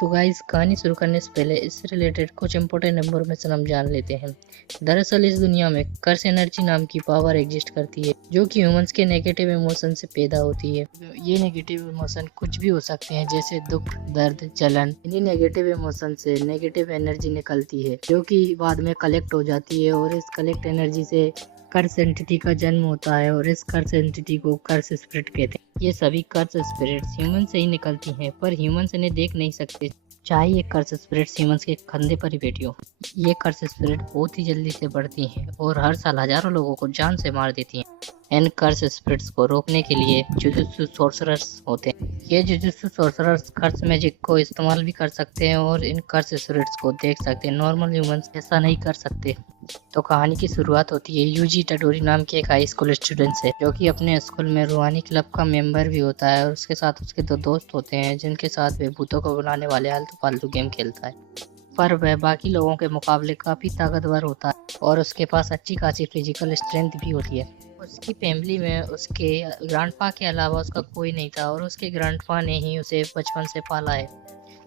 तो गाइस, कहानी शुरू करने से पहले इससे रिलेटेड कुछ इंपॉर्टेंट इन्फॉर्मेशन हम जान लेते हैं। दरअसल इस दुनिया में कर्स एनर्जी नाम की पावर एग्जिस्ट करती है, जो कि ह्यूमंस के नेगेटिव इमोशन से पैदा होती है। ये नेगेटिव इमोशन कुछ भी हो सकते हैं, जैसे दुख, दर्द, जलन। इन्हीं नेगेटिव इमोशन से नेगेटिव एनर्जी निकलती है, जो कि बाद में कलेक्ट हो जाती है, और इस कलेक्ट एनर्जी से कर्स एंटिटी का जन्म होता है, और इस कर्स एंटिटी को कर्स स्पिरिट कहते हैं। ये सभी कर्स स्पिरिट्स ह्यूमन से ही निकलती हैं, पर ह्यूमंस इन्हें देख नहीं सकते, चाहे ये कर्स स्पिरिट्स ह्यूमंस के कंधे पर ही बैठी हो। ये कर्स स्पिरिट बहुत ही जल्दी से बढ़ती हैं और हर साल हजारों लोगों को जान से मार देती हैं। इन कर्स स्पिरिट्स को रोकने के लिए जुजुत्सु सोर्सरर्स होते हैं। ये जुजुत्सु सोर्सरर्स कर्स मैजिक को इस्तेमाल भी कर सकते हैं और इन कर्स स्पिरिट्स को देख सकते हैं। नॉर्मल ह्यूमंस ऐसा नहीं कर सकते। तो कहानी की शुरुआत होती है यूजी टडोरी नाम के एक हाई स्कूल स्टूडेंट से, जो कि अपने स्कूल में रूहानी क्लब का मेंबर भी होता है, और उसके साथ उसके दो दोस्त होते हैं, जिनके साथ वे भूतों को बुलाने वाले आलतू फालतू गेम खेलता है। पर वह बाकी लोगों के मुकाबले काफ़ी ताकतवर होता है और उसके पास अच्छी खासी फिजिकल स्ट्रेंथ भी होती है। उसकी फैमिली में उसके ग्रैंडपा के अलावा उसका कोई नहीं था, और उसके ग्रैंडपा ने ही उसे बचपन से पाला है।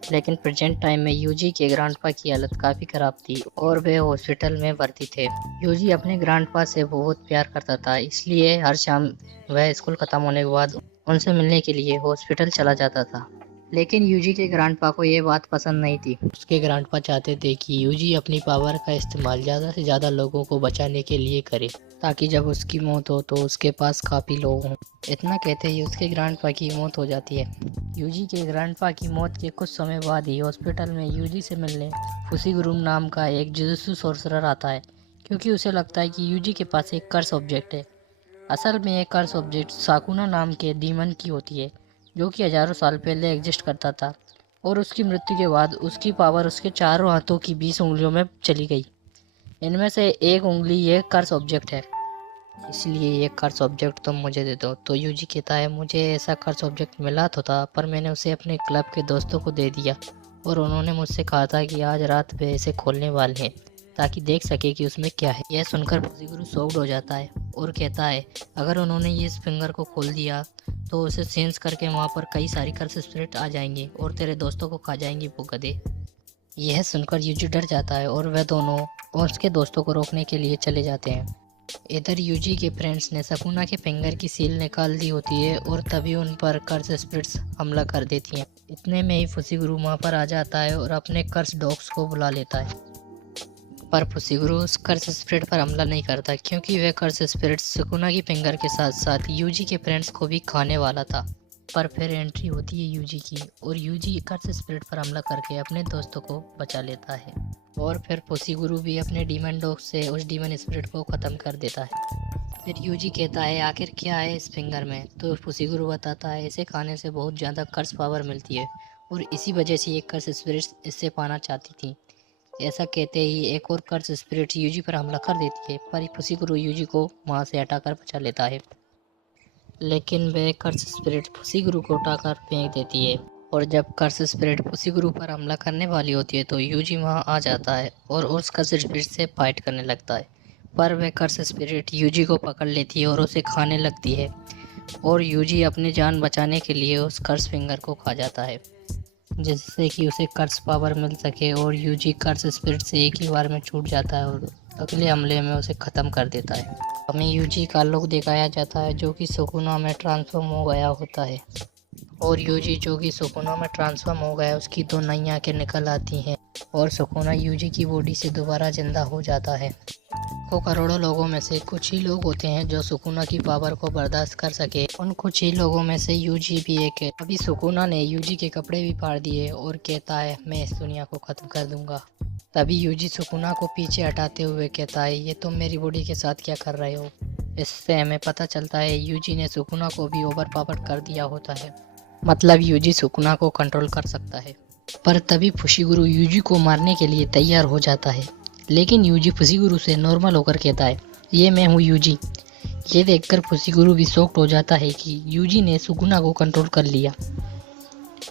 लेकिन प्रेजेंट टाइम में यूजी के ग्रैंडपा की हालत काफ़ी ख़राब थी और वे हॉस्पिटल में भर्ती थे। यूजी अपने ग्रैंडपा से बहुत प्यार करता था, इसलिए हर शाम वह स्कूल ख़त्म होने के बाद उनसे मिलने के लिए हॉस्पिटल चला जाता था। लेकिन यूजी के ग्रैंडपा को ये बात पसंद नहीं थी। उसके ग्रैंडपा चाहते थे कि यूजी अपनी पावर का इस्तेमाल ज़्यादा से ज़्यादा लोगों को बचाने के लिए करे, ताकि जब उसकी मौत हो तो उसके पास काफ़ी लोग हों। इतना कहते ही उसके ग्रैंडपा की मौत हो जाती है। यूजी के ग्रैंडपा की मौत के कुछ समय बाद ही हॉस्पिटल में यूजी से मिलने फुसीगुरुम नाम का एक जुजुत्सु सोर्सरर आता है, क्योंकि उसे लगता है कि यूजी के पास एक कर्स ऑब्जेक्ट है। असल में एक कर्स ऑब्जेक्ट साकुना नाम के डीमन की होती है, जो कि हजारों साल पहले एग्जिस्ट करता था, और उसकी मृत्यु के बाद उसकी पावर उसके चारों हाथों की 20 उंगलियों में चली गई। इनमें से एक उंगली ये कर्स ऑब्जेक्ट है, इसलिए ये कर्स ऑब्जेक्ट तुम मुझे दे दो। तो यूजी कहता है, मुझे ऐसा कर्स ऑब्जेक्ट मिला तो था, पर मैंने उसे अपने क्लब के दोस्तों को दे दिया, और उन्होंने मुझसे कहा था कि आज रात वे इसे खोलने वाले हैं, ताकि देख सके कि उसमें क्या है। यह सुनकर फुसीगुरु शॉक्ड हो जाता है और कहता है, अगर उन्होंने ये इस फिंगर को खोल दिया तो उसे सेंस करके वहाँ पर कई सारी कर्स स्पिरिट आ जाएंगे और तेरे दोस्तों को खा जाएंगे वो गधे। यह सुनकर यूजी डर जाता है और वह दोनों और उसके दोस्तों को रोकने के लिए चले जाते हैं। इधर यूजी के फ्रेंड्स ने सकुना के फिंगर की सील निकाल दी होती है, और तभी उन पर कर्स स्पिरिट्स हमला कर देती हैं। इतने में ही फुसीगुरु वहाँ पर आ जाता है और अपने कर्स डॉग्स को बुला लेता है। पर फुसीगुरु उस कर्स स्पिरिट पर हमला नहीं करता, क्योंकि वह कर्स स्पिरिट सकुना की फिंगर के साथ साथ यूजी के फ्रेंड्स को भी खाने वाला था। पर फिर एंट्री होती है यूजी की, और यूजी कर्स स्पिरिट पर हमला करके अपने दोस्तों को बचा लेता है, और फिर फुसीगुरु भी अपने डीमन डॉग से उस डीमन स्पिरिट को ख़त्म कर देता है। फिर यूजी कहता है, आखिर क्या है इस फिंगर में? तो फुसीगुरु बताता है, इसे खाने से बहुत ज़्यादा कर्स पावर मिलती है, और इसी वजह से ये कर्स स्पिरिट इससे पाना चाहती थी। ऐसा कहते ही एक और कर्स स्पिरिट यूजी पर हमला कर देती है, पर फुसीगुरु यूजी को वहाँ से हटाकर बचा लेता है। लेकिन वह कर्स स्पिरिट फुसीगुरु को उठाकर फेंक देती है, और जब कर्स स्पिरिट फुसीगुरु पर हमला करने वाली होती है तो यूजी वहाँ आ जाता है और उस कर्स स्पिरिट से फाइट करने लगता है। पर वह कर्स स्पिरिट यूजी को पकड़ लेती है और उसे खाने लगती है, और यूजी अपनी जान बचाने के लिए उस कर्स फिंगर को खा जाता है, जिससे कि उसे कर्स पावर मिल सके, और यूजी कर्स स्पिरिट से एक ही बार में छूट जाता है और अगले हमले में उसे ख़त्म कर देता है। हमें यूजी का लुक दिखाया जाता है, जो कि सुकुना में ट्रांसफॉर्म हो गया होता है, और यूजी जो कि सुकुना में ट्रांसफॉर्म हो गया, उसकी दो नई आंखें निकल आती हैं, और सुकुना यूजी की बॉडी से दोबारा जिंदा हो जाता है। को करोड़ों लोगों में से कुछ ही लोग होते हैं जो सुकुना की पावर को बर्दाश्त कर सके। उन कुछ ही लोगों में से यूजी भी एक है। अभी सुकुना ने यूजी के कपड़े भी फाड़ दिए और कहता है, मैं इस दुनिया को ख़त्म कर दूंगा। तभी यूजी सुकुना को पीछे हटाते हुए कहता है, ये तुम मेरी बॉडी के साथ क्या कर रहे हो? इससे हमें पता चलता है यूजी ने सुकुना को भी ओवर पावर कर दिया होता है, मतलब यूजी सुकुना को कंट्रोल कर सकता है। पर तभी फुसीगुरु यूजी को मारने के लिए तैयार हो जाता है, लेकिन यूजी फुसीगुरु से नॉर्मल होकर कहता है, ये मैं हूँ यूजी। ये देखकर फुसीगुरु भी शॉक्ड हो जाता है कि यूजी ने सुकुना को कंट्रोल कर लिया।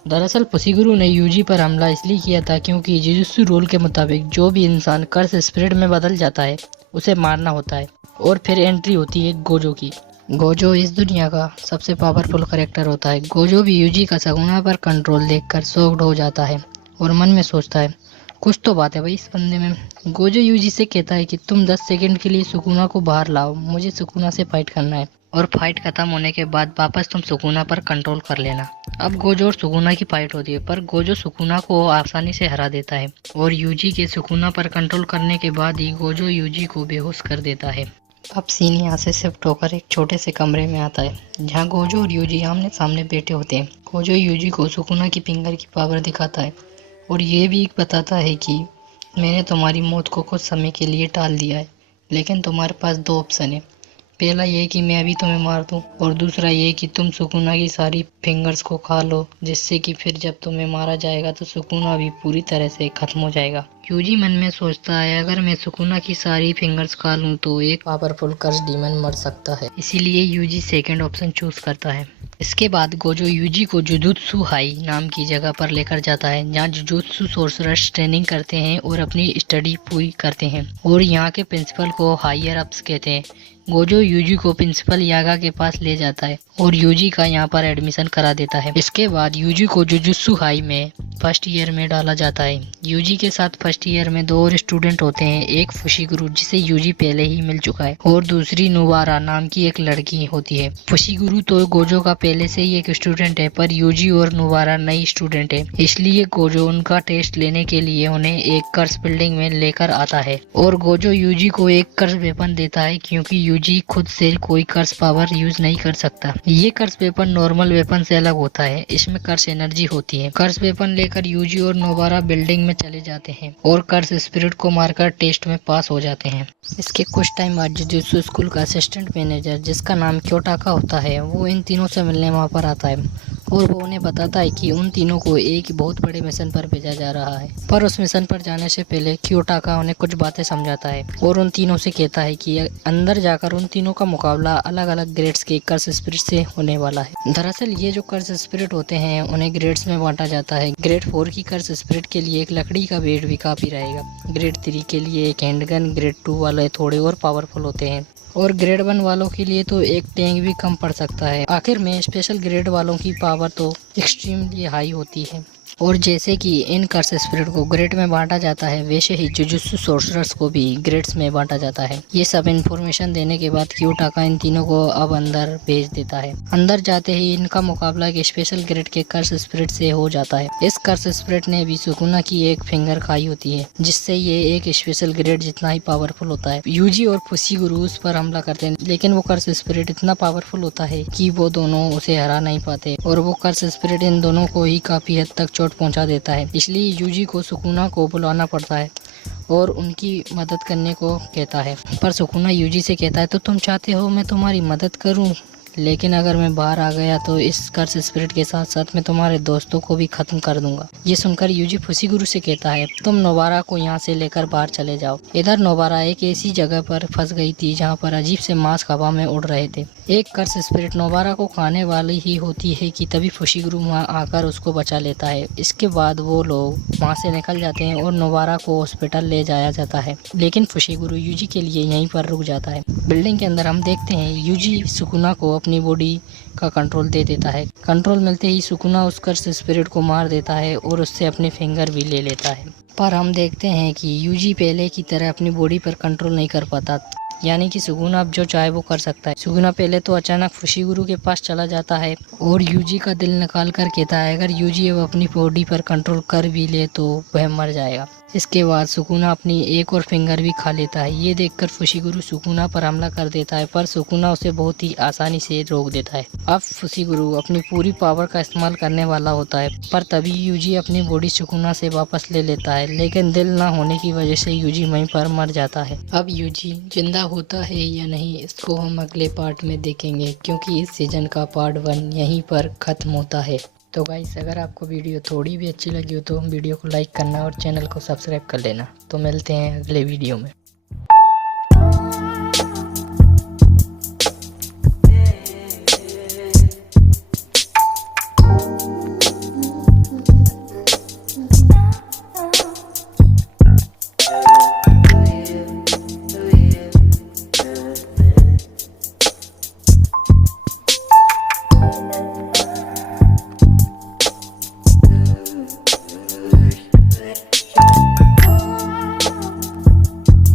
दरअसल फुसीगुरु ने यूजी पर हमला इसलिए किया था क्योंकि जुजुत्सु रूल के मुताबिक जो भी इंसान कर्स स्पिरिट में बदल जाता है उसे मारना होता है। और फिर एंट्री होती है गोजो की। गोजो इस दुनिया का सबसे पावरफुल कैरेक्टर होता है। गोजो भी यूजी का सकुना पर कंट्रोल देखकर शॉक्ड हो जाता है और मन में सोचता है कुछ तो बात है भाई इस बंदे में। गोजो यूजी से कहता है कि तुम 10 सेकंड के लिए सुकुना को बाहर लाओ, मुझे सुकुना से फाइट करना है, और फाइट खत्म होने के बाद वापस तुम सुकुना पर कंट्रोल कर लेना। अब गोजो और सुकुना की फाइट होती है, पर गोजो सुकुना को आसानी से हरा देता है और यूजी के सुकुना पर कंट्रोल करने के बाद ही गोजो यूजी को बेहोश कर देता है। अब सीन यहाँ से शिफ्ट होकर एक छोटे से कमरे में आता है जहाँ गोजो और यूजी आमने सामने बैठे होते हैं। गोजो यूजी को सुकुना की फिंगर की पावर दिखाता है और ये भी बताता है कि मैंने तुम्हारी मौत को कुछ समय के लिए टाल दिया है, लेकिन तुम्हारे पास 2 ऑप्शन है। पहला ये कि मैं अभी तुम्हें मार दूं, और दूसरा ये कि तुम सुकुना की सारी फिंगर्स को खा लो, जिससे कि फिर जब तुम्हें मारा जाएगा तो सुकुना भी पूरी तरह से खत्म हो जाएगा। यूजी मन में सोचता है अगर मैं सुकुना की सारी फिंगर्स खा लूं तो एक पावरफुल कर्स डीमन मर सकता है, इसीलिए यूजी सेकंड ऑप्शन चूज करता है। इसके बाद गोजो यूजी को जुजुत्सु हाई नाम की जगह पर लेकर जाता है जहाँ जुजुत्सु सोर्सरर्स ट्रेनिंग करते हैं और अपनी स्टडी पूरी करते हैं, और यहाँ के प्रिंसिपल को हायर अप्स कहते हैं। गोजो यूजी को प्रिंसिपल यागा के पास ले जाता है और यूजी का यहाँ पर एडमिशन करा देता है। इसके बाद यूजी को जुजुत्सु हाई में फर्स्ट ईयर में डाला जाता है। यूजी के साथ फर्स्ट ईयर में 2 और स्टूडेंट होते हैं, एक फुशिगुरु जिसे यूजी पहले ही मिल चुका है, और दूसरी नोबारा नाम की एक लड़की होती है। फुशिगुरु तो गोजो का पहले से ही एक स्टूडेंट है, पर यूजी और नोबारा नई स्टूडेंट है, इसलिए गोजो उनका टेस्ट लेने के लिए उन्हें एक कर्स बिल्डिंग में लेकर आता है और गोजो यूजी को एक कर्स वेपन देता है क्योंकि यूजी खुद से कोई कर्स पावर यूज नहीं कर सकता। ये कर्स वेपन नॉर्मल वेपन से अलग होता है, इसमें कर्स एनर्जी होती है। कर्स वेपन लेकर यूजी और नोबारा बिल्डिंग में चले जाते हैं और कर्स स्पिरिट को मारकर टेस्ट में पास हो जाते हैं। इसके कुछ टाइम बाद जुजुत्सु स्कूल का असिस्टेंट मैनेजर जिसका नाम क्योटाका होता है वो इन तीनों से मिलने वहाँ पर आता है और वो उन्हें बताता है कि उन तीनों को एक बहुत बड़े मिशन पर भेजा जा रहा है, पर उस मिशन पर जाने से पहले क्योटाका उन्हें कुछ बातें समझाता है और उन तीनों से कहता है कि अंदर जाकर उन तीनों का मुकाबला अलग अलग ग्रेड्स के कर्स स्पिरिट से होने वाला है। दरअसल ये जो कर्स स्पिरिट होते हैं उन्हें ग्रेड्स में बांटा जाता है। ग्रेड 4 की कर्स स्पिरिट के लिए एक लकड़ी का बेट भी काफी रहेगा, ग्रेड 3 के लिए एक हैंडगन, ग्रेड 2 वाले थोड़े और पावरफुल होते हैं, और ग्रेड 1 वालों के लिए तो एक टैंक भी कम पड़ सकता है। आखिर में स्पेशल ग्रेड वालों की पावर तो एक्सट्रीमली हाई होती है। और जैसे कि इन कर्स स्पिरिट को ग्रेड में बांटा जाता है, वैसे ही जुजुत्सु सोर्सरर्स को भी ग्रेड्स में बांटा जाता है। ये सब इन्फॉर्मेशन देने के बाद क्योटाका इन तीनों को अब अंदर भेज देता है। अंदर जाते ही इनका मुकाबला एक स्पेशल ग्रेड के कर्स स्पिरिट से हो जाता है। इस कर्स स्पिरिट ने भी सुकुना की एक फिंगर खाई होती है, जिससे ये एक स्पेशल ग्रेड जितना ही पावरफुल होता है। यूजी और फुशिगुरु उस पर हमला करते हैं, लेकिन वो कर्स स्पिरिट इतना पावरफुल होता है कि वो दोनों उसे हरा नहीं पाते, और वो कर्स स्पिरिट इन दोनों को ही काफी हद तक पहुंचा देता है। इसलिए यूजी को सुकुना को बुलाना पड़ता है और उनकी मदद करने को कहता है, पर सुकुना यूजी से कहता है तो तुम चाहते हो मैं तुम्हारी मदद करूं, लेकिन अगर मैं बाहर आ गया तो इस कर्स स्पिरिट के साथ साथ मैं तुम्हारे दोस्तों को भी खत्म कर दूंगा। ये सुनकर यूजी फुशिगुरु से कहता है तुम नोबारा को यहाँ से लेकर बाहर चले जाओ। इधर नोबारा एक ऐसी जगह पर फंस गई थी जहाँ पर अजीब से मास्क हवा में उड़ रहे थे। एक कर्स स्पिरिट नोबारा को खाने वाली ही होती है कि तभी फुशिगुरु वहाँ आकर उसको बचा लेता है। इसके बाद वो लोग वहाँ से निकल जाते हैं और नोबारा को हॉस्पिटल ले जाया जाता है, लेकिन फुशिगुरु यूजी के लिए यहीं पर रुक जाता है। बिल्डिंग के अंदर हम देखते हैं यूजी सुकुना को अपनी बॉडी का कंट्रोल दे देता है। कंट्रोल मिलते ही सुकुना उस कर्स स्पिरिट को मार देता है और उससे अपने फिंगर भी ले लेता है। पर हम देखते हैं कि यूजी पहले की तरह अपनी बॉडी पर कंट्रोल नहीं कर पाता, यानी कि सुकुना अब जो चाहे वो कर सकता है। सुकुना पहले तो अचानक फुशिगुरु के पास चला जाता है और यूजी का दिल निकाल कर कहता है अगर यूजी अब अपनी बॉडी पर कंट्रोल कर भी ले तो वह मर जाएगा। इसके बाद सुकुना अपनी एक और फिंगर भी खा लेता है। ये देखकर फुशिगुरु सुकुना पर हमला कर देता है, पर सुकुना उसे बहुत ही आसानी से रोक देता है। अब फुशिगुरु अपनी पूरी पावर का इस्तेमाल करने वाला होता है, पर तभी यूजी अपनी बॉडी सुकुना से वापस ले लेता है, लेकिन दिल ना होने की वजह से यूजी वहीं पर मर जाता है। अब यूजी जिंदा होता है या नहीं इसको हम अगले पार्ट में देखेंगे, क्योंकि इस सीजन का पार्ट 1 यहीं पर खत्म होता है। तो गाइस अगर आपको वीडियो थोड़ी भी अच्छी लगी हो तो वीडियो को लाइक करना और चैनल को सब्सक्राइब कर लेना। तो मिलते हैं अगले वीडियो में।